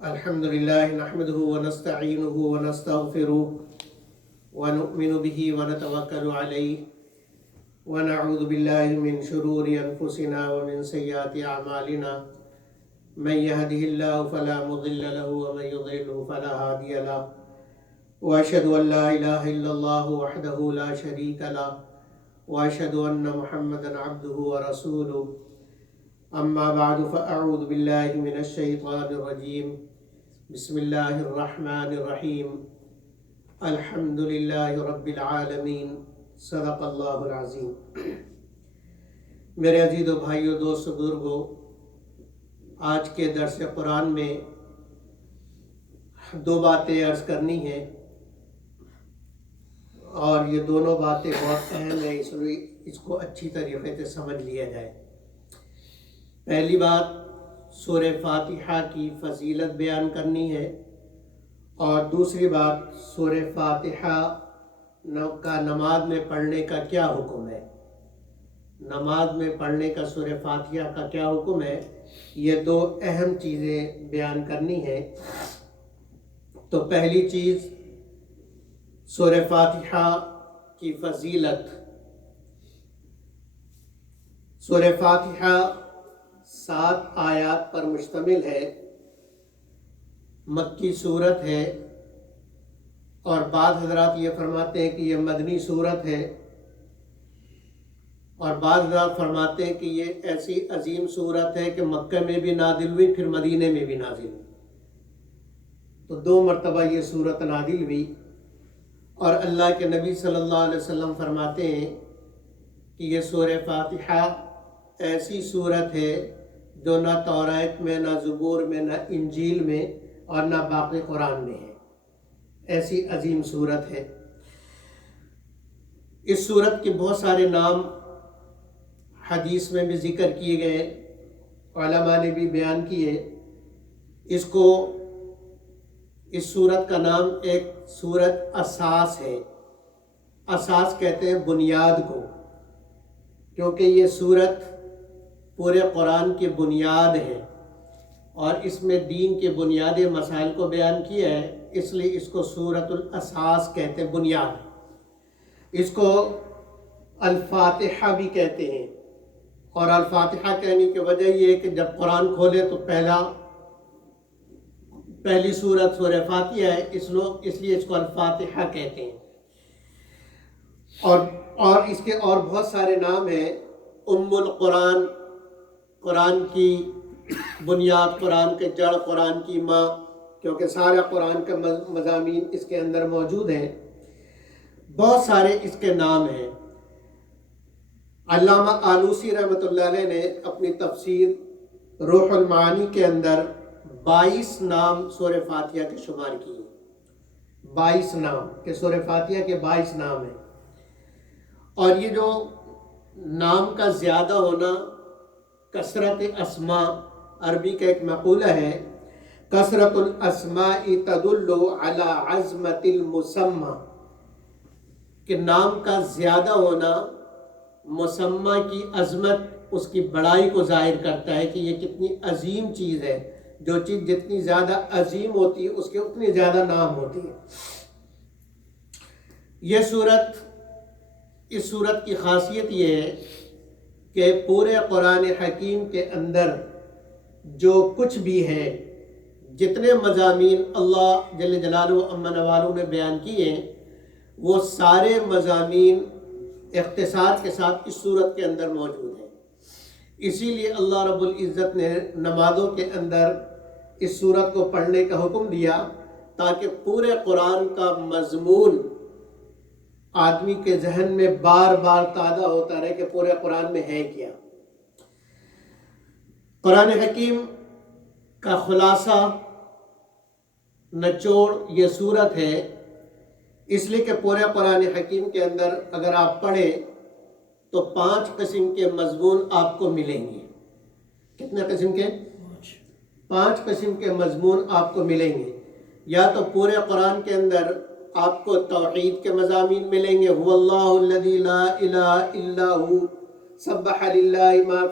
الحمد لله نحمده ونستعينه ونستغفره ونؤمن به ونتوكل عليه ونعوذ بالله من شرور أنفسنا ومن سيئات أعمالنا من يهده الله فلا مضل له ومن يضلل فلا هادي له وأشهد أن لا إله إلا الله وحده لا شريك له وأشهد أن محمدا عبده ورسوله اما بعد فاعوذ باللہ من الشیطان الرجیم بسم اللہ الرحمن الرحیم الحمد للہ رب العالمین صدق اللہ العظیم۔ میرے عزیزو بھائیو، دوستو، بزرگو، آج کے درس قرآن میں دو باتیں عرض کرنی ہیں اور یہ دونوں باتیں بہت اہم ہیں، اس لیے اس کو اچھی طریقے سے سمجھ لیا جائے۔ پہلی بات سورہ فاتحہ کی فضیلت بیان کرنی ہے، اور دوسری بات سورہ فاتحہ کا نماز میں پڑھنے کا کیا حکم ہے۔ نماز میں پڑھنے کا سورہ فاتحہ کا کیا حکم ہے، یہ دو اہم چیزیں بیان کرنی ہیں۔ تو پہلی چیز سورہ فاتحہ کی فضیلت۔ سورہ فاتحہ 7 آیات پر مشتمل ہے، مکی صورت ہے، اور بعض حضرات یہ فرماتے ہیں کہ یہ مدنی صورت ہے، اور بعض حضرات فرماتے ہیں کہ یہ ایسی عظیم صورت ہے کہ مکہ میں بھی نازل ہوئی، پھر مدینے میں بھی نازل ہوئی، تو 2 مرتبہ یہ صورت نازل ہوئی۔ اور اللہ کے نبی صلی اللہ علیہ وسلم فرماتے ہیں کہ یہ سورہ فاتحہ ایسی صورت ہے جو نہ تورات میں، نہ زبور میں، نہ انجیل میں، اور نہ باقی قرآن میں ہے، ایسی عظیم صورت ہے۔ اس صورت کے بہت سارے نام حدیث میں بھی ذکر کیے گئے، علماء نے بھی بیان کیے۔ اس صورت کا نام ایک صورت اساس ہے۔ اساس کہتے ہیں بنیاد کو، کیونکہ یہ صورت پورے قرآن کی بنیاد ہے، اور اس میں دین کے بنیادی مسائل کو بیان کیا ہے، اس لیے اس کو سورۃ الاساس کہتے ہیں، بنیاد۔ اس کو الفاتحہ بھی کہتے ہیں، اور الفاتحہ کہنے کی وجہ یہ ہے کہ جب قرآن کھولے تو پہلی سورت سورہ فاتحہ ہے، اس لیے اس کو الفاتحہ کہتے ہیں۔ اور اس کے اور بہت سارے نام ہیں۔ ام القرآن، قرآن کی بنیاد، قرآن کے جڑ، قرآن کی ماں، کیونکہ سارا قرآن کا مضامین اس کے اندر موجود ہیں۔ بہت سارے اس کے نام ہیں۔ علامہ آلوسی رحمۃ اللہ علیہ نے اپنی تفسیر روح المعانی کے اندر 22 نام سورہ فاتحہ کے شمار کیے، 22 نام، کہ سورہ فاتحہ کے 22 نام ہیں۔ اور یہ جو نام کا زیادہ ہونا، کثرت اسماء، عربی کا ایک مقولہ ہے، کثرت الاسماء تدل علی عظمت المسمى، کہ نام کا زیادہ ہونا مسمى کی عظمت، اس کی بڑائی کو ظاہر کرتا ہے کہ یہ کتنی عظیم چیز ہے۔ جو چیز جتنی زیادہ عظیم ہوتی ہے اس کے اتنی زیادہ نام ہوتی ہے۔ اس صورت کی خاصیت یہ ہے کہ پورے قرآن حکیم کے اندر جو کچھ بھی ہے، جتنے مضامین اللہ جل جلالہ امن والوں نے بیان کیے ہیں، وہ سارے مضامین اختصار کے ساتھ اس صورت کے اندر موجود ہیں۔ اسی لیے اللہ رب العزت نے نمازوں کے اندر اس صورت کو پڑھنے کا حکم دیا، تاکہ پورے قرآن کا مضمون آدمی کے ذہن میں بار بار تازہ ہوتا رہے کہ پورے قرآن میں ہے کیا۔ قرآن حکیم کا خلاصہ، نچوڑ یہ صورت ہے، اس لیے کہ پورے قرآن حکیم کے اندر اگر آپ پڑھیں تو 5 قسم کے مضمون آپ کو ملیں گے۔ کتنے قسم کے؟ 5 قسم کے مضمون آپ کو ملیں گے۔ یا تو پورے قرآن کے اندر آپ کو توحید کے مضامین ملیں گے، هو اللہ الذی لا الہ الا هو سبح للہ ما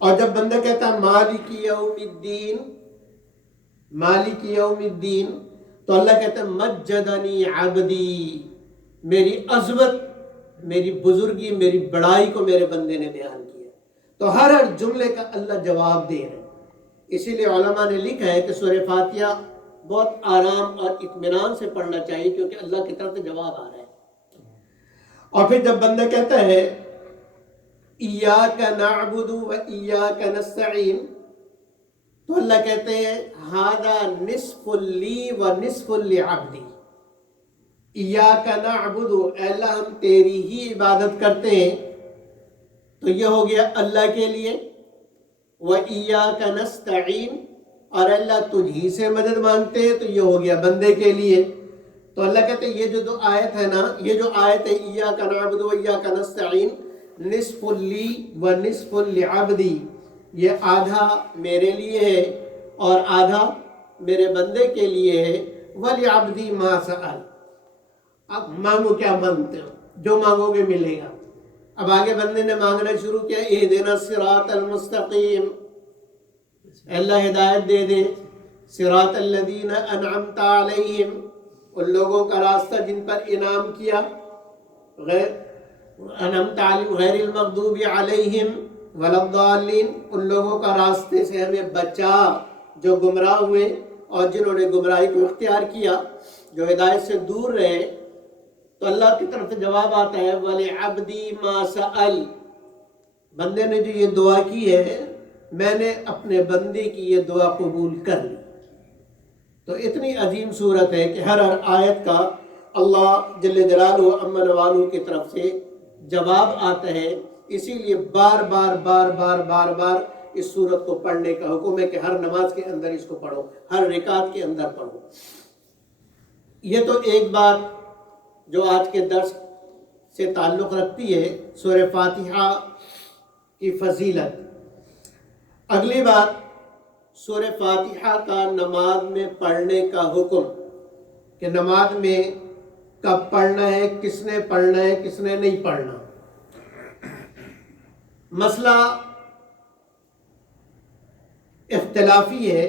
اور جب بندہ کہتا ہے مالک یوم الدین، مالک یوم الدین، تو اللہ کہتا ہے مجدنی عبدی، میری عظمت، میری بزرگی، میری بڑائی کو میرے بندے نے بیان کیا۔ تو ہر جملے کا اللہ جواب دے رہے ہیں۔ اسی لیے علماء نے لکھا ہے کہ سورہ فاتحہ بہت آرام اور اطمینان سے پڑھنا چاہیے، کیونکہ اللہ کی طرف سے جواب آ رہا ہے۔ اور پھر جب بندہ کہتا ہے ایاک نعبد و ایاک نستعین، تو اللہ کہتے ہیں ھذا نصف لی و نصف لعبدی، ایاک نعبد، اے اللہ ہم تیری ہی عبادت کرتے ہیں، تو یہ ہو گیا اللہ کے لیے، و ایاک نستعین، اور اللہ تجھ ہی سے مدد مانگتے ہیں، تو یہ ہو گیا بندے کے لیے۔ تو اللہ کہتے ہیں یہ جو دو آیت ہے نا، یہ جو آیت ہے ایاک نعبد و ایاک نستعین، نصف لی و نصف لعبدی، یہ آدھا میرے لیے ہے اور آدھا میرے بندے کے لیے ہے، وَلِعَبْدِي مَا سَأَلَ، اب مانگو کیا مانگتے ہو، جو مانگو گے ملے گا۔ اب آگے بندے نے مانگنا شروع کیا، اہدنا الصراط المستقیم، اللہ ہدایت دے دے، صراط الذین انعمت علیہم، ان لوگوں کا راستہ جن پر انعام کیا، غیر انعمت علیہم غیر المغضوب علیہم ولا الضالین، ان لوگوں کا راستے سے ہمیں بچا جو گمراہ ہوئے اور جنہوں نے گمراہی کو اختیار کیا، جو ہدایت سے دور رہے۔ تو اللہ کی طرف سے جواب آتا ہے وَلِعَبْدِي مَا سَأَلَ، بندے نے جو یہ دعا کی ہے میں نے اپنے بندے کی یہ دعا قبول کر لی۔ تو اتنی عظیم صورت ہے کہ ہر آیت کا اللہ جل جلالہ عما نوالہ کی طرف سے جواب آتا ہے۔ اسی لیے بار بار بار بار بار بار اس صورت کو پڑھنے کا حکم ہے کہ ہر نماز کے اندر اس کو پڑھو، ہر رکعت کے اندر پڑھو۔ یہ تو ایک بات جو آج کے درس سے تعلق رکھتی ہے سورہ فاتحہ کی فضیلت۔ اگلی بات سورہ فاتحہ کا نماز میں پڑھنے کا حکم، کہ نماز میں کب پڑھنا ہے، کس نے پڑھنا ہے، کس نے نہیں پڑھنا۔ مسئلہ اختلافی ہے۔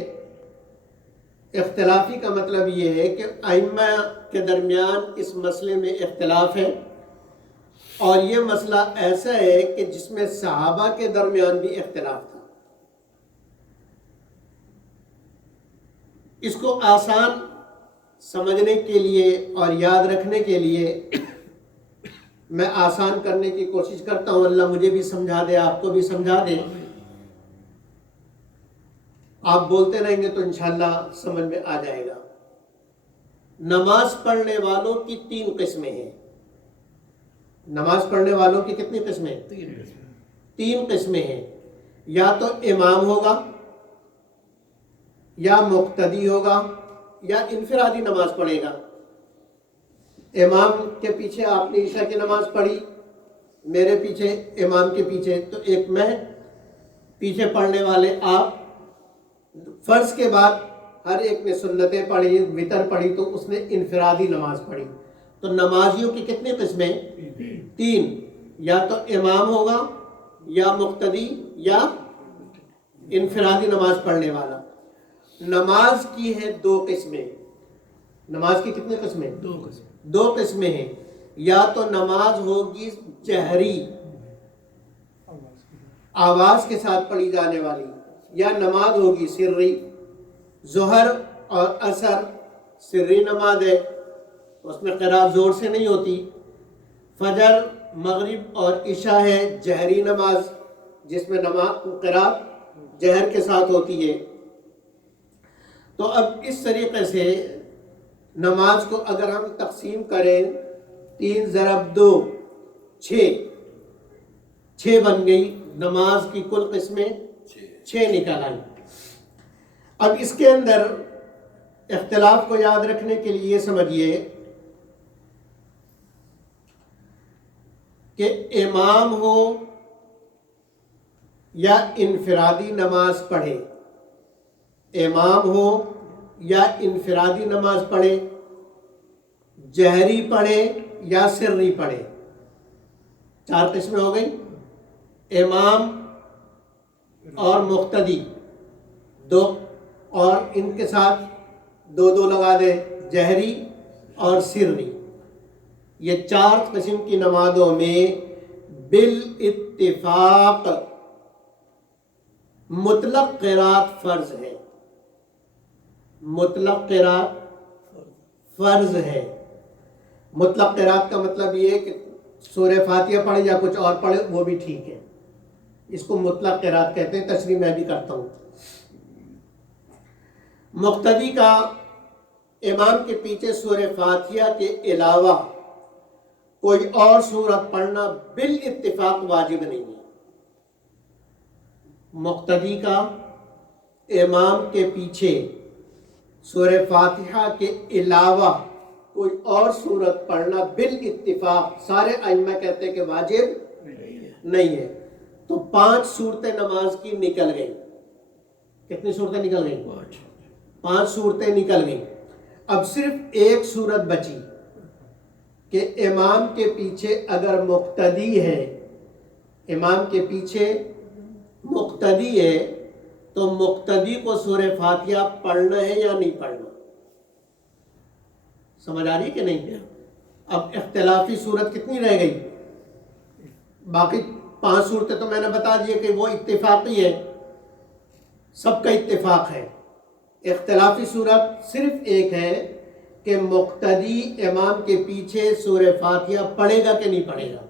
اختلافی کا مطلب یہ ہے کہ ائمہ کے درمیان اس مسئلے میں اختلاف ہے، اور یہ مسئلہ ایسا ہے کہ جس میں صحابہ کے درمیان بھی اختلاف تھا۔ اس کو آسان سمجھنے کے لیے اور یاد رکھنے کے لیے میں آسان کرنے کی کوشش کرتا ہوں، اللہ مجھے بھی سمجھا دے، آپ کو بھی سمجھا دے۔ آپ بولتے رہیں گے تو انشاءاللہ سمجھ میں آ جائے گا۔ نماز پڑھنے والوں کی 3 قسمیں ہیں۔ نماز پڑھنے والوں کی کتنی قسمیں؟ 3 قسمیں ہیں۔ یا تو امام ہوگا، یا مقتدی ہوگا، یا انفرادی نماز پڑھے گا۔ امام کے پیچھے آپ نے عشاء کی نماز پڑھی، میرے پیچھے امام کے پیچھے، تو ایک میں پیچھے پڑھنے والے آپ، فرض کے بعد ہر ایک نے سنتیں پڑھی، وتر پڑھی، تو اس نے انفرادی نماز پڑھی۔ تو نمازیوں کی کتنی قسمیں؟ 3، یا تو امام ہوگا، یا مقتدی، یا انفرادی نماز پڑھنے والا۔ نماز کی ہے 2 قسمیں۔ نماز کی کتنی قسمیں؟ 2 قسمیں ہیں۔ یا تو نماز ہوگی جہری، آواز کے ساتھ پڑھی جانے والی، یا نماز ہوگی سری۔ ظہر اور عصر سری نماز ہے، اس میں قرات زور سے نہیں ہوتی۔ فجر، مغرب اور عشاء ہے جہری نماز، جس میں قرات جہر کے ساتھ ہوتی ہے۔ تو اب اس طریقے سے نماز کو اگر ہم تقسیم کریں 3 ضرب 2 6 بن گئی، نماز کی کل قسمیں 6 نکل آئی۔ اب اس کے اندر اختلاف کو یاد رکھنے کے لیے یہ سمجھیے کہ امام ہو یا انفرادی نماز پڑھے، امام ہو یا انفرادی نماز پڑھے، جہری پڑھے یا سری پڑھے، 4 قسمیں ہو گئی۔ امام اور مقتدی دو، اور ان کے ساتھ دو دو لگا دے، جہری اور سری، یہ چار قسم کی نمازوں میں بالاتفاق مطلق قرات فرض ہے، مطلق قرات فرض ہے۔ مطلق قرات کا مطلب یہ ہے کہ سورہ فاتحہ پڑھے یا کچھ اور پڑھے وہ بھی ٹھیک ہے، اس کو مطلق قرات کہتے ہیں، تشریح میں بھی کرتا ہوں۔ مقتدی کا امام کے پیچھے سورہ فاتحہ کے علاوہ کوئی اور سورت پڑھنا بالاتفاق واجب نہیں ہے۔ مقتدی کا امام کے پیچھے سورہ فاتحہ کے علاوہ کوئی اور سورت پڑھنا بالاتفاق سارے ائمہ کہتے ہیں کہ واجب نہیں ہے۔ تو 5 صورتیں نماز کی نکل گئیں۔ کتنی صورتیں نکل گئیں؟ 5 صورتیں نکل گئیں۔ اب صرف ایک صورت بچی کہ امام کے پیچھے اگر مقتدی ہے، امام کے پیچھے مقتدی ہے تو مقتدی کو سورہ فاتحہ پڑھنا ہے یا نہیں پڑھنا؟ سمجھ آ رہی ہے کہ نہیں؟ اب اختلافی صورت کتنی رہ گئی؟ باقی 5 صورتیں تو میں نے بتا دی کہ وہ اتفاقی ہے، سب کا اتفاق ہے۔ اختلافی صورت صرف ایک ہے کہ مقتدی امام کے پیچھے سورہ فاتحہ پڑھے گا کہ نہیں پڑھے گا۔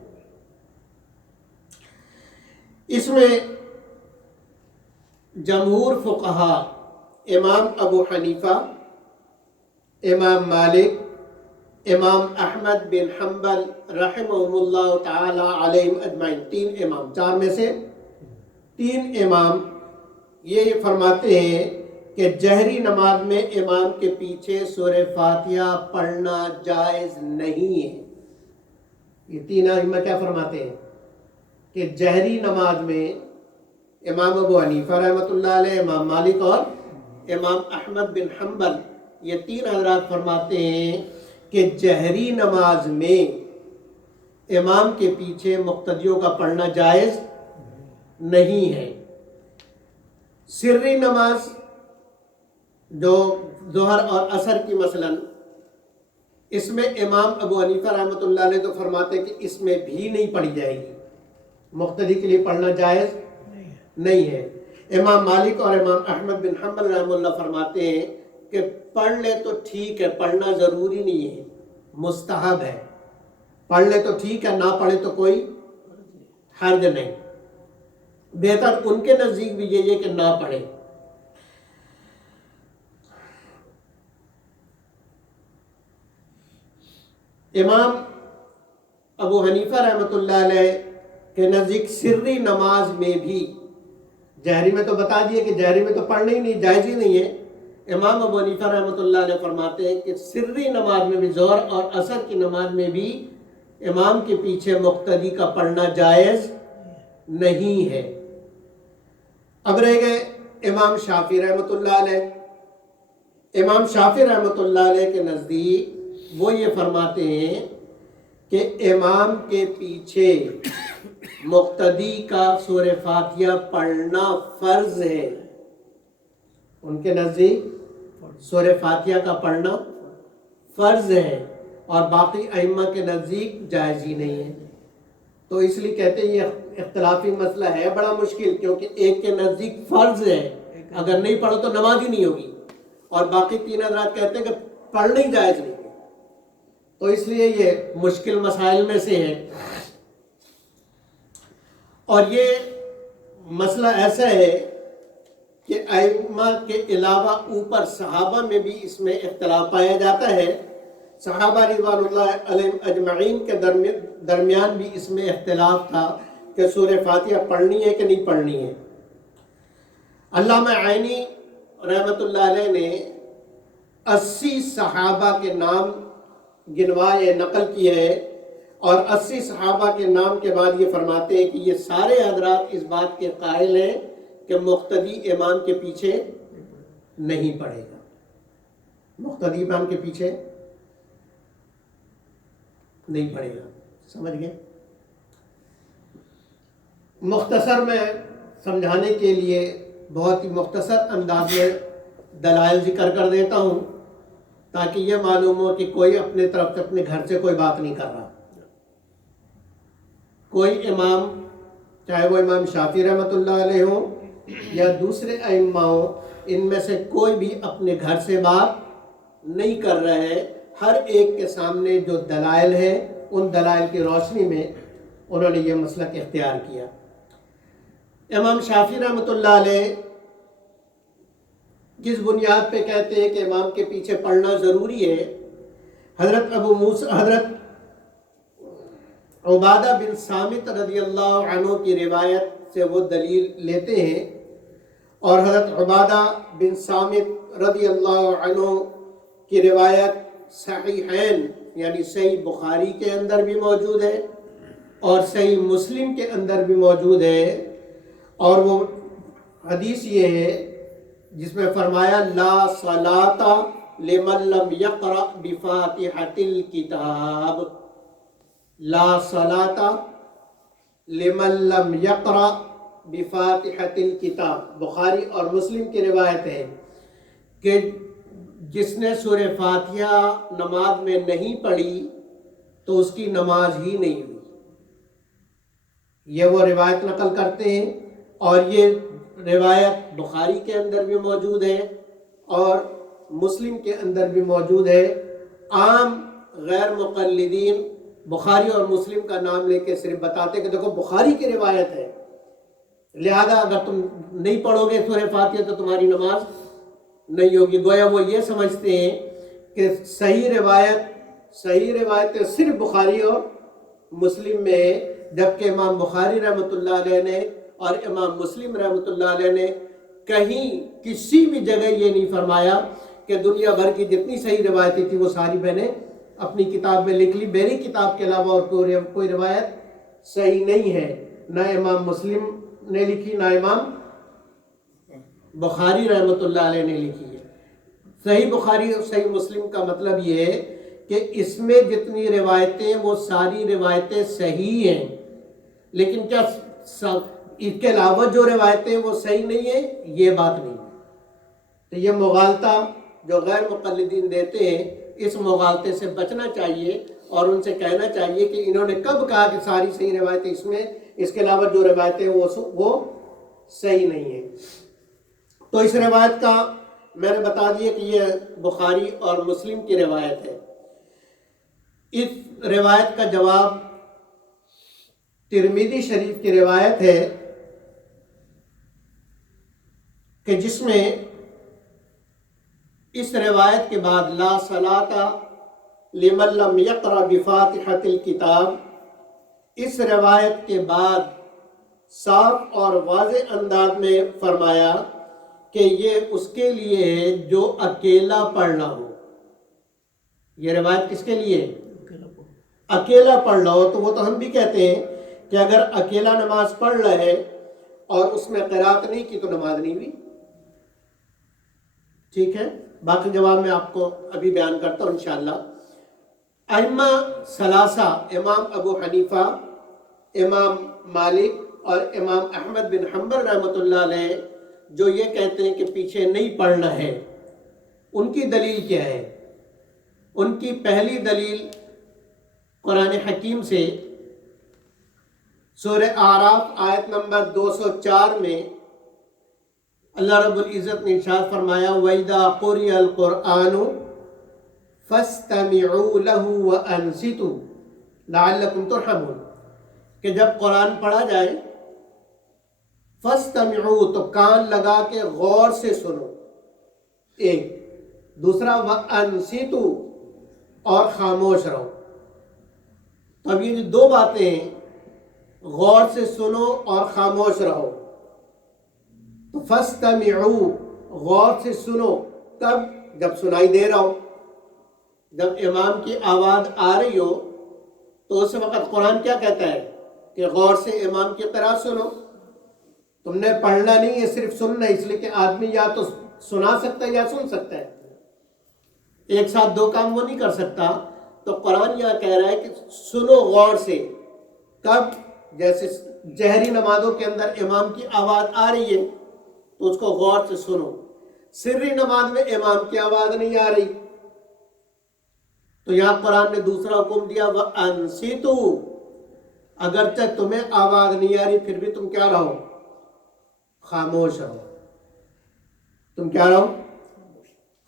اس میں جمہور فقہا، امام ابو حنیفہ، امام مالک، امام احمد بن حنبل رحمہم اللہ تعالی علیہم اجمعین، 3 امام، 4 میں سے 3 امام یہ فرماتے ہیں کہ جہری نماز میں امام کے پیچھے سورہ فاتحہ پڑھنا جائز نہیں ہے۔ یہ 3 ائمہ کیا فرماتے ہیں کہ جہری نماز میں امام ابو حنیفہ رحمۃ اللہ علیہ، امام مالک اور امام احمد بن حنبل، یہ 3 حضرات فرماتے ہیں کہ جہری نماز میں امام کے پیچھے مقتدیوں کا پڑھنا جائز نہیں ہے۔ سری نماز جو ظہر اور عصر کی مثلاً، اس میں امام ابو حنیفہ رحمۃ اللہ علیہ تو فرماتے ہیں کہ اس میں بھی نہیں پڑھی جائے گی، مقتدی کے لیے پڑھنا جائز نہیں ہے۔ امام مالک اور امام احمد بن حنبل رحمہ اللہ فرماتے ہیں کہ پڑھ لے تو ٹھیک ہے، پڑھنا ضروری نہیں ہے، مستحب ہے، پڑھ لے تو ٹھیک ہے، نہ پڑھے تو کوئی حرج نہیں۔ بہتر ان کے نزدیک بھی یہ ہے کہ نہ پڑھے۔ امام ابو حنیفہ رحمۃ اللہ علیہ کے نزدیک سری نماز میں بھی، جہری میں تو بتا دیے کہ جہری میں تو پڑھنا ہی نہیں، جائز ہی نہیں ہے۔ امام ابو حنیفہ رحمۃ اللہ علیہ فرماتے ہیں کہ سری نماز میں بھی، ظہر اور عصر کی نماز میں بھی امام کے پیچھے مقتدی کا پڑھنا جائز نہیں ہے۔ اب رہ گئے امام شافعی رحمۃ اللہ علیہ۔ امام شافعی رحمۃ اللہ علیہ کے نزدیک وہ یہ فرماتے ہیں کہ امام کے پیچھے مقتدی کا سورہ فاتحہ پڑھنا فرض ہے۔ ان کے نزدیک سورہ فاتحہ کا پڑھنا فرض ہے، اور باقی ائمہ کے نزدیک جائز ہی نہیں ہے۔ تو اس لیے کہتے ہیں یہ اختلافی مسئلہ ہے بڑا مشکل، کیونکہ ایک کے نزدیک فرض ہے، اگر نہیں پڑھو تو نماز ہی نہیں ہوگی، اور باقی 3 حضرات کہتے ہیں کہ پڑھنا ہی جائز نہیں ہے۔ تو اس لیے یہ مشکل مسائل میں سے ہے۔ اور یہ مسئلہ ایسا ہے کہ ائمہ کے علاوہ اوپر صحابہ میں بھی اس میں اختلاف پایا جاتا ہے۔ صحابہ رضوان اللہ علیہم اجمعین کے درمیان بھی اس میں اختلاف تھا کہ سورہ فاتحہ پڑھنی ہے کہ نہیں پڑھنی ہے۔ علامہ عینی رحمۃ اللہ علیہ نے 80 صحابہ کے نام گنوائے، نقل کیے ہے، اور 80 صحابہ کے نام کے بعد یہ فرماتے ہیں کہ یہ سارے حضرات اس بات کے قائل ہیں کہ مقتدی امام کے پیچھے نہیں پڑھے گا، مقتدی امام کے پیچھے نہیں پڑھے گا۔ سمجھ گئے؟ مختصر میں سمجھانے کے لیے بہت ہی مختصر انداز میں دلائل ذکر کر دیتا ہوں تاکہ یہ معلوم ہو کہ کوئی اپنے طرف سے اپنے گھر سے کوئی بات نہیں کر رہا. کوئی امام، چاہے وہ امام شافعی رحمۃ اللہ علیہ ہوں یا دوسرے ائمہ ہوں، ان میں سے کوئی بھی اپنے گھر سے بات نہیں کر رہے ہیں. ہر ایک کے سامنے جو دلائل ہیں ان دلائل کی روشنی میں انہوں نے یہ مسلک اختیار کیا. امام شافعی رحمۃ اللہ علیہ کس بنیاد پہ کہتے ہیں کہ امام کے پیچھے پڑھنا ضروری ہے؟ حضرت عبادہ بن صامت رضی اللہ عنہ کی روایت سے وہ دلیل لیتے ہیں، اور حضرت عبادہ بن صامت رضی اللہ عنہ کی روایت صحیحین یعنی صحیح بخاری کے اندر بھی موجود ہے اور صحیح مسلم کے اندر بھی موجود ہے. اور وہ حدیث یہ ہے جس میں فرمایا لا صلاۃ لمن لم یقرأ بفاتحۃ الکتاب، لا صلاۃ لمن لم یقرأ بفاتحۃ الکتاب. بخاری اور مسلم کی روایت ہے کہ جس نے سورہ فاتحہ نماز میں نہیں پڑھی تو اس کی نماز ہی نہیں ہوئی. یہ وہ روایت نقل کرتے ہیں اور یہ روایت بخاری کے اندر بھی موجود ہے اور مسلم کے اندر بھی موجود ہے. عام غیر مقلدین بخاری اور مسلم کا نام لے کے صرف بتاتے کہ دیکھو بخاری کی روایت ہے، لہذا اگر تم نہیں پڑھو گے سورہ فاتحہ تو تمہاری نماز نہیں ہوگی. گویا وہ یہ سمجھتے ہیں کہ صحیح روایت صرف بخاری اور مسلم میں ہے، جبکہ امام بخاری رحمۃ اللہ علیہ نے اور امام مسلم رحمۃ اللہ علیہ نے کہیں کسی بھی جگہ یہ نہیں فرمایا کہ دنیا بھر کی جتنی صحیح روایتیں تھیں وہ ساری میں نے اپنی کتاب میں لکھ لی. میری کتاب کے علاوہ اور کوئی روایت صحیح نہیں ہے، نہ امام مسلم نے لکھی نہ امام بخاری رحمۃ اللہ علیہ نے لکھی ہے. صحیح بخاری اور صحیح مسلم کا مطلب یہ ہے کہ اس میں جتنی روایتیں وہ ساری روایتیں صحیح ہیں، لیکن کیا اس کے علاوہ جو روایتیں وہ صحیح نہیں ہیں؟ یہ بات نہیں. تو یہ مغالطہ جو غیر مقلدین دیتے ہیں اس مغالطے سے بچنا چاہیے اور ان سے کہنا چاہیے کہ انہوں نے کب کہا کہ ساری صحیح روایتیں اس میں، اس کے علاوہ جو روایتیں وہ صحیح نہیں ہیں. تو اس روایت کا میں نے بتا دیا کہ یہ بخاری اور مسلم کی روایت ہے. اس روایت کا جواب ترمذی شریف کی روایت ہے کہ جس میں اس روایت کے بعد لا صلاۃ لمن لم یقرأ بفاتحۃ الکتاب، اس روایت کے بعد صاف اور واضح انداز میں فرمایا کہ یہ اس کے لیے ہے جو اکیلا پڑھنا ہو. یہ روایت کس کے لیے؟ اکیلا پڑھنا ہو. تو وہ تو ہم بھی کہتے ہیں کہ اگر اکیلا نماز پڑھ رہے اور اس میں قرات نہیں کی تو نماز نہیں ہوئی. ٹھیک ہے، باقی جواب میں آپ کو ابھی بیان کرتا ہوں انشاءاللہ. ائمہ ثلاثہ امام ابو حنیفہ، امام مالک اور امام احمد بن حنبل رحمۃ اللہ علیہ جو یہ کہتے ہیں کہ پیچھے نہیں پڑھنا ہے، ان کی دلیل کیا ہے؟ ان کی پہلی دلیل قرآن حکیم سے سورہ اعراف آیت نمبر 204 میں اللہ رب العزت نے ارشاد فرمایا وَإِذَا قُرِئَ الْقُرْآنُ فَاسْتَمِعُوا لَهُ وَأَنصِتُوا لَعَلَّكُمْ تُرْحَمُونَ، کہ جب قرآن پڑھا جائے فَاسْتَمِعُوا تو کان لگا کے غور سے سنو، ایک. دوسرا وَأَنصِتُوا اور خاموش رہو. تو اب یہ جو دو باتیں ہیں، غور سے سنو اور خاموش رہو. تو فَاسْتَمِعُوا غور سے سنو، تب جب سنائی دے رہا ہو، جب امام کی آواز آ رہی ہو تو اس وقت قرآن کیا کہتا ہے کہ غور سے امام کی قرات سنو. تم نے پڑھنا نہیں ہے، صرف سننا ہے، اس لیے کہ آدمی یا تو سنا سکتا ہے یا سن سکتا ہے، ایک ساتھ دو کام وہ نہیں کر سکتا. تو قرآن یہاں کہہ رہا ہے کہ سنو غور سے. کب؟ جیسے جہری نمازوں کے اندر امام کی آواز آ رہی ہے تو اس کو غور سے سنو، سری نماز میں امام کی آواز نہیں آ رہی تو یہاں قرآن نے دوسرا حکم دیا وَأَنصِتُوا، اگرچہ تمہیں آواز نہیں آ رہی پھر بھی تم کیا رہو؟ خاموش رہو۔ تم کیا رہو؟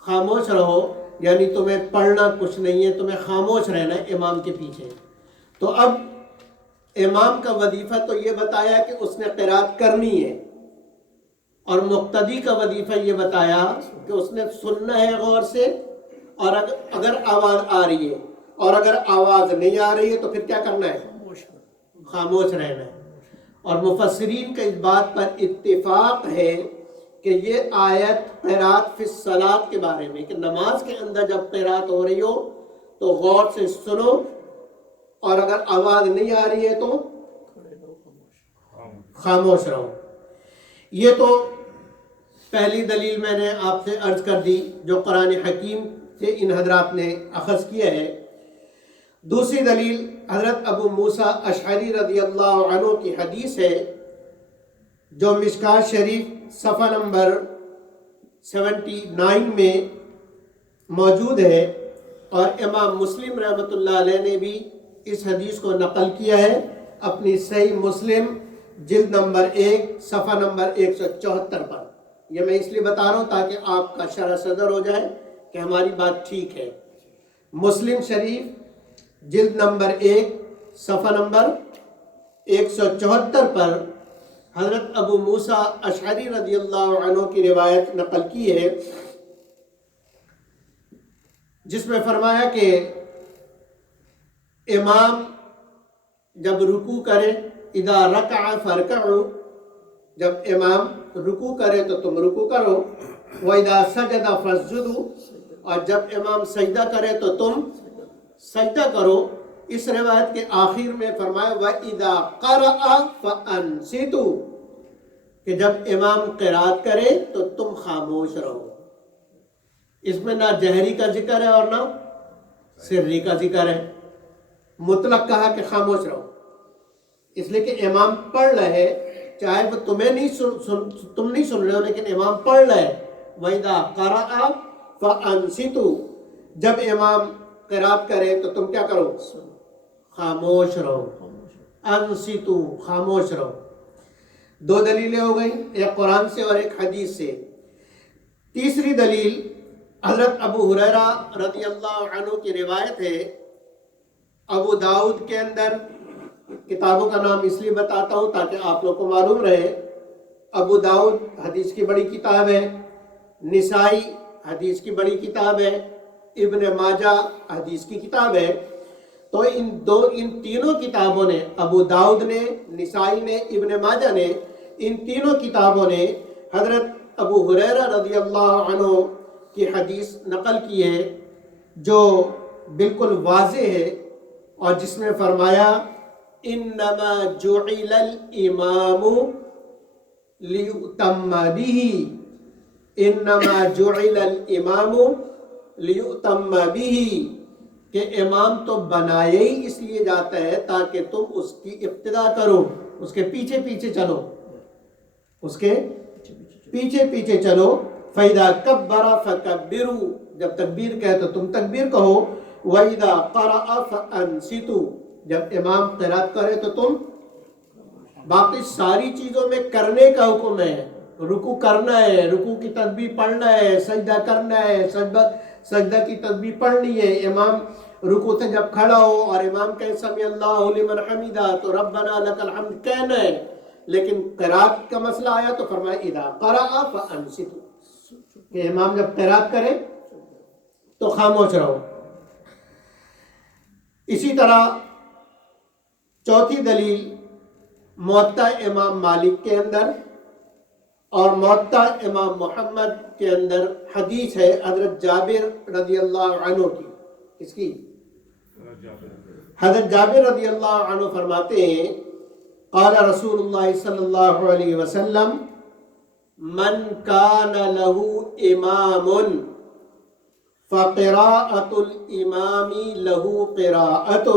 خاموش رہو، یعنی تمہیں پڑھنا کچھ نہیں ہے، تمہیں خاموش رہنا ہے امام کے پیچھے۔ تو اب امام کا وظیفہ تو یہ بتایا کہ اس نے قرات کرنی ہے، اور مقتدی کا وظیفہ یہ بتایا کہ اس نے سننا ہے غور سے، اور اگر آواز آ رہی ہے اور اگر آواز نہیں آ رہی ہے تو پھر کیا کرنا ہے؟ خاموش رہنا ہے۔ اور مفسرین کا اس بات پر اتفاق ہے کہ یہ آیت قرات فی الصلاۃ کے بارے میں، کہ نماز کے اندر جب قرات ہو رہی ہو تو غور سے سنو، اور اگر آواز نہیں آ رہی ہے تو خاموش رہو۔ یہ تو پہلی دلیل میں نے آپ سے عرض کر دی جو قرآن حکیم سے ان حضرات نے اخذ کیا ہے۔ دوسری دلیل حضرت ابو موسیٰ اشعری رضی اللہ عنہ کی حدیث ہے جو مشکات شریف صفحہ نمبر 79 میں موجود ہے، اور امام مسلم رحمۃ اللہ علیہ نے بھی اس حدیث کو نقل کیا ہے اپنی صحیح مسلم جلد نمبر 1 صفحہ نمبر 174 پر۔ یہ میں اس لیے بتا رہا ہوں تاکہ آپ کا شرح صدر ہو جائے کہ ہماری بات ٹھیک ہے۔ مسلم شریف جلد نمبر 1 صفحہ نمبر 174 پر حضرت ابو موسیٰ اشعری رضی اللہ عنہ کی روایت نقل کی ہے، جس میں فرمایا کہ امام جب رکوع کرے، اذا رکع فرکعوا، جب امام رکوع کرے تو تم رکوع کرو، وَإِذَا سَجَدَ فَاسْجُدُوا، اور جب امام سجدہ کرے تو تم سجدہ کرو۔ اس روایت کے آخر میں فرمایا وَإِذَا قَرَأَ فَأَنصِتُوا، کہ جب امام قرات کرے تو تم خاموش رہو۔ اس میں نہ جہری کا ذکر ہے اور نہ سری کا ذکر ہے، مطلق کہا کہ خاموش رہو، اس لیے کہ امام پڑھ رہے، چاہے وہ تم نہیں سن رہے ہو لیکن امام پڑھ رہے۔ وَإِذَا قَرَأَ فَأَنصِتُوا، جب امام قرات کرے تو تم کیا کرو؟ خاموش رہو۔ انصتوا، خاموش رہو۔ دو دلیلیں ہو گئیں، ایک قرآن سے اور ایک حدیث سے۔ تیسری دلیل حضرت ابو ہریرہ رضی اللہ عنہ کی روایت ہے، ابو داؤد کے اندر، کتابوں کا نام اس لیے بتاتا ہوں تاکہ آپ لوگ کو معلوم رہے، ابو داؤد حدیث کی بڑی کتاب ہے، نسائی حدیث کی بڑی کتاب ہے، ابن ماجہ حدیث کی کتاب ہے۔ تو ان تینوں کتابوں نے، ابو داؤد نے، نسائی نے، ابن ماجہ نے، ان تینوں کتابوں نے حضرت ابو ہریرہ رضی اللہ عنہ کی حدیث نقل کی ہے جو بالکل واضح ہے، اور جس میں فرمایا انما جعل الامام لیؤتم به، انما جعل الامام لیؤتم به، کہ امام تو بنایا ہی اس لیے جاتا ہے تاکہ تم اس کی اقتداء کرو، اس کے پیچھے پیچھے چلو، اس کے پیچھے پیچھے چلو۔ فَإِذَا كَبَّرَ فَكَبِّرُوا، جب تکبیر کہے تو تم تکبیر کہو۔ وَإِذَا قَرَأَ فَأَنصِتُوا، جب امام قرات کرے تو تم، باقی ساری چیزوں میں کرنے کا حکم ہے، رکوع کرنا ہے، رکوع کی تسبیح پڑھنا ہے، سجدہ کرنا ہے، سجدہ کی تسبیح پڑھنی ہے، امام رکوع سے جب کھڑا ہو اور امام کہے سمی اللہ لمن حمیدہ تو ربنا لک الحمد کہنا ہے، لیکن قرات کا مسئلہ آیا تو فرمایا اذا قرأ فانصتوا، کہ امام جب قرات کرے تو خاموش رہو۔ اسی طرح چوتھی دلیل موطا امام مالک کے اندر اور موطا امام محمد کے اندر حدیث ہے حضرت جابر رضی اللہ عنہ کی۔ اس کی حضرت جابر رضی اللہ عنہ فرماتے ہیں قال رسول اللہ صلی اللہ علیہ وسلم من کان له امام فقراءۃ الامام له قراءۃ،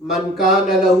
من کان له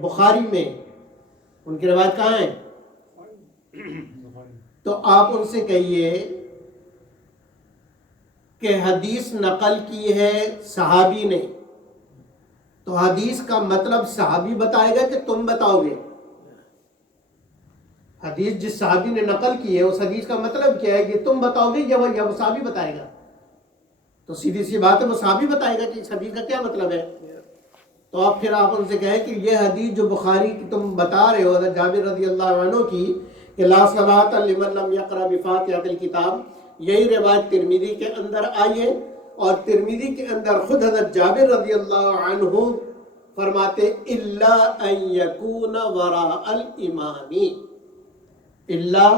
بخاری میں، ان کی روایت کہاں ہے؟ تو آپ ان سے کہیے کہ حدیث نقل کی ہے صحابی نے، تو حدیث کا مطلب صحابی بتائے گا کہ تم بتاؤ گے؟ حدیث جس صحابی نے نقل کی ہے اس حدیث کا مطلب کیا ہے کہ تم بتاؤ گے یا وہ صحابی بتائے گا؟ تو سیدھی سی بات ہے وہ صحابی بتائے گا کہ اس حدیث کا کیا مطلب ہے۔ تو آپ پھر آپ ان سے کہیں کہ یہ حدیث جو بخاری کی تم بتا رہے ہو حضرت جابر رضی اللہ عنہ کی کہ لا صلاۃ لمن لم یقرأ بفاتحۃ الکتاب، یہی روایت ترمذی کے اندر آئی ہے، اور ترمذی کے اندر خود حضرت جابر رضی اللہ عنہ فرماتے الا ان یکون وراء الامام، الا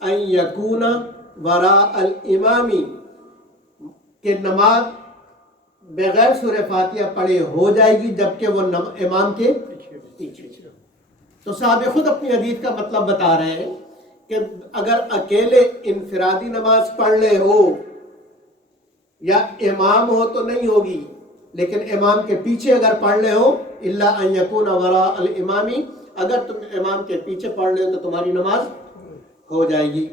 ان یکون وراء الامام، کہ نماز بغیر سورہ فاتحہ پڑھے ہو جائے گی جبکہ وہ امام کے پیچھے۔ تو صحابہ خود اپنی حدیث کا مطلب بتا رہے ہیں کہ اگر اکیلے انفرادی نماز پڑھ لے ہو یا امام ہو تو نہیں ہوگی، لیکن امام کے پیچھے اگر پڑھ لے ہو الا ان یکون وراء الامام، اگر تم امام کے پیچھے پڑھ لے ہو تو تمہاری نماز ہو جائے گی۔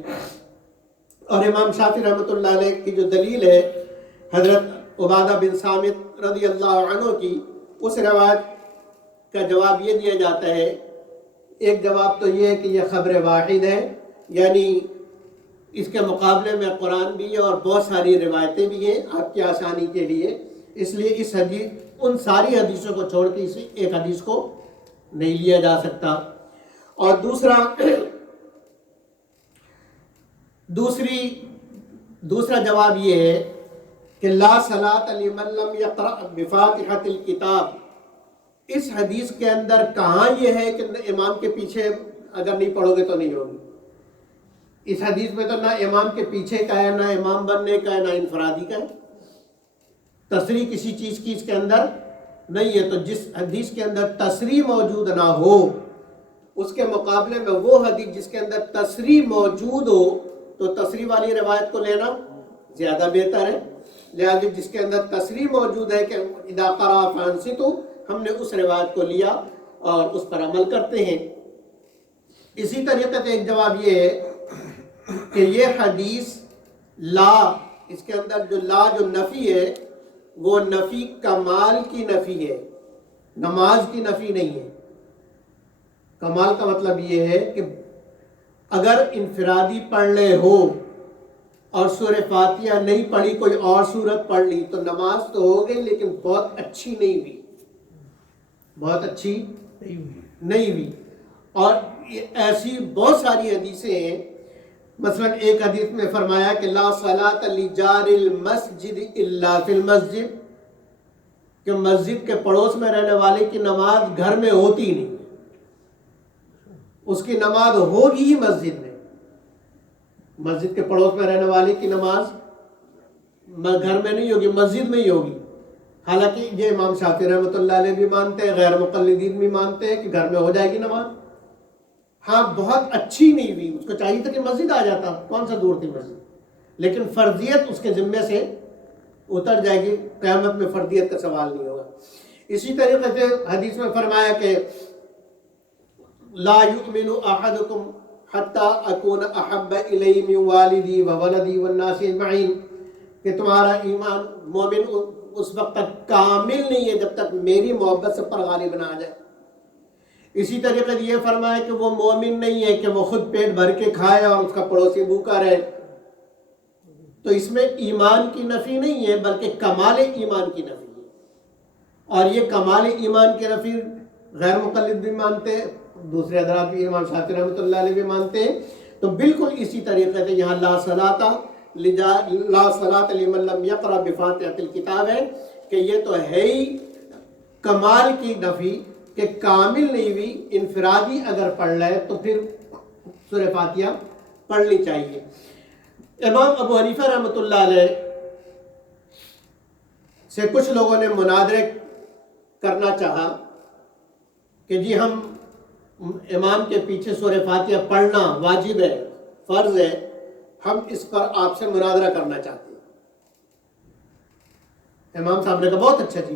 اور امام شافعی رحمۃ اللہ علیہ کی جو دلیل ہے حضرت عبادہ بن صامت رضی اللہ عنہ کی، اس روایت کا جواب یہ دیا جاتا ہے، ایک جواب تو یہ ہے کہ یہ خبر واحد ہے، یعنی اس کے مقابلے میں قرآن بھی ہے اور بہت ساری روایتیں بھی ہیں آپ کی آسانی کے لیے، اس لیے اس حدیث ان ساری حدیثوں کو چھوڑ کے اسی ایک حدیث کو نہیں لیا جا سکتا۔ اور دوسرا جواب یہ ہے کہ لا صلاۃ لمن لم یقرأ بفاتحۃ الکتاب، اس حدیث کے اندر کہاں یہ ہے کہ امام کے پیچھے اگر نہیں پڑھو گے تو نہیں ہوگی؟ اس حدیث میں تو نہ امام کے پیچھے کا ہے، نہ امام بننے کا ہے، نہ انفرادی کا ہے، تصریح کسی چیز کی اس کے اندر نہیں ہے۔ تو جس حدیث کے اندر تصریح موجود نہ ہو اس کے مقابلے میں وہ حدیث جس کے اندر تصریح موجود ہو تو تصریح والی روایت کو لینا زیادہ بہتر ہے۔ لہذا جس کے اندر تصریح موجود ہے کہ اذا قرأ فانصتوا، ہم نے اس روایت کو لیا اور اس پر عمل کرتے ہیں۔ اسی طریقے سے ایک جواب یہ ہے کہ یہ حدیث لا، اس کے اندر جو نفی ہے وہ نفی کمال کی نفی ہے، نماز کی نفی نہیں ہے۔ کمال کا مطلب یہ ہے کہ اگر انفرادی پڑھ لے ہو اور سورہ فاتحہ نہیں پڑھی، کوئی اور سورت پڑھ لی تو نماز تو ہو گئی لیکن بہت اچھی نہیں ہوئی، بہت اچھی نہیں ہوئی۔ اور ایسی بہت ساری حدیثیں ہیں، مثلا ایک حدیث میں فرمایا کہ لا صلاۃ لجار المسجد الا فی المسجد، کہ مسجد کے پڑوس میں رہنے والے کی نماز گھر میں ہوتی نہیں، اس کی نماز ہوگی ہی مسجد میں، مسجد کے پڑوس میں رہنے والے کی نماز گھر میں نہیں ہوگی، مسجد میں ہی ہوگی۔ حالانکہ یہ امام شافعی رحمۃ اللہ علیہ بھی مانتے ہیں، غیر مقلدین بھی مانتے ہیں کہ گھر میں ہو جائے گی نماز۔ ہاں بہت اچھی نہیں ہوئی، اس کو چاہیے تھا کہ مسجد آ جاتا، کون سا دور تھی مسجد، لیکن فرضیت اس کے ذمے سے اتر جائے گی، قیامت میں فرضیت کا سوال نہیں ہوگا۔ اسی طریقے سے حدیث میں فرمایا کہ لا یؤمن احدکم حتی اکون احب الی من والدی وولدی والناس اجمعین، کہ تمہارا ایمان مومن اس وقت تک کامل نہیں ہے جب تک میری محبت سے پر غالب نہ آ جائے۔ اسی طریقے سے یہ فرمایا کہ وہ مومن نہیں ہے کہ وہ خود پیٹ بھر کے کھائے اور اس کا پڑوسی بھوکا رہے۔ تو اس میں ایمان کی نفی نہیں ہے بلکہ کمال ایمان کی نفی ہے، اور یہ کمال ایمان کی نفی غیر مقلد بھی مانتے ہیں، دوسرے حضرات بھی، امام شافعی رحمۃ اللہ علیہ بھی مانتے ہیں۔ تو بالکل اسی طریقے سے یہاں لا صلاۃ لمن لم یقرأ بفاتحۃ الکتاب ہے کہ یہ تو ہے ہی کمال کی نفی کہ کامل نہیں ہوئی، انفرادی اگر پڑھ لے تو پھر سورہ فاتحہ پڑھنی چاہیے۔ امام ابو حنیفہ رحمۃ اللہ علیہ سے کچھ لوگوں نے مناظرے کرنا چاہا کہ جی ہم امام کے پیچھے سورہ فاتحہ پڑھنا واجب ہے، فرض ہے، ہم اس پر آپ سے مناظرہ کرنا چاہتے ہیں۔ امام صاحب نے کہا بہت اچھا جی،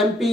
MP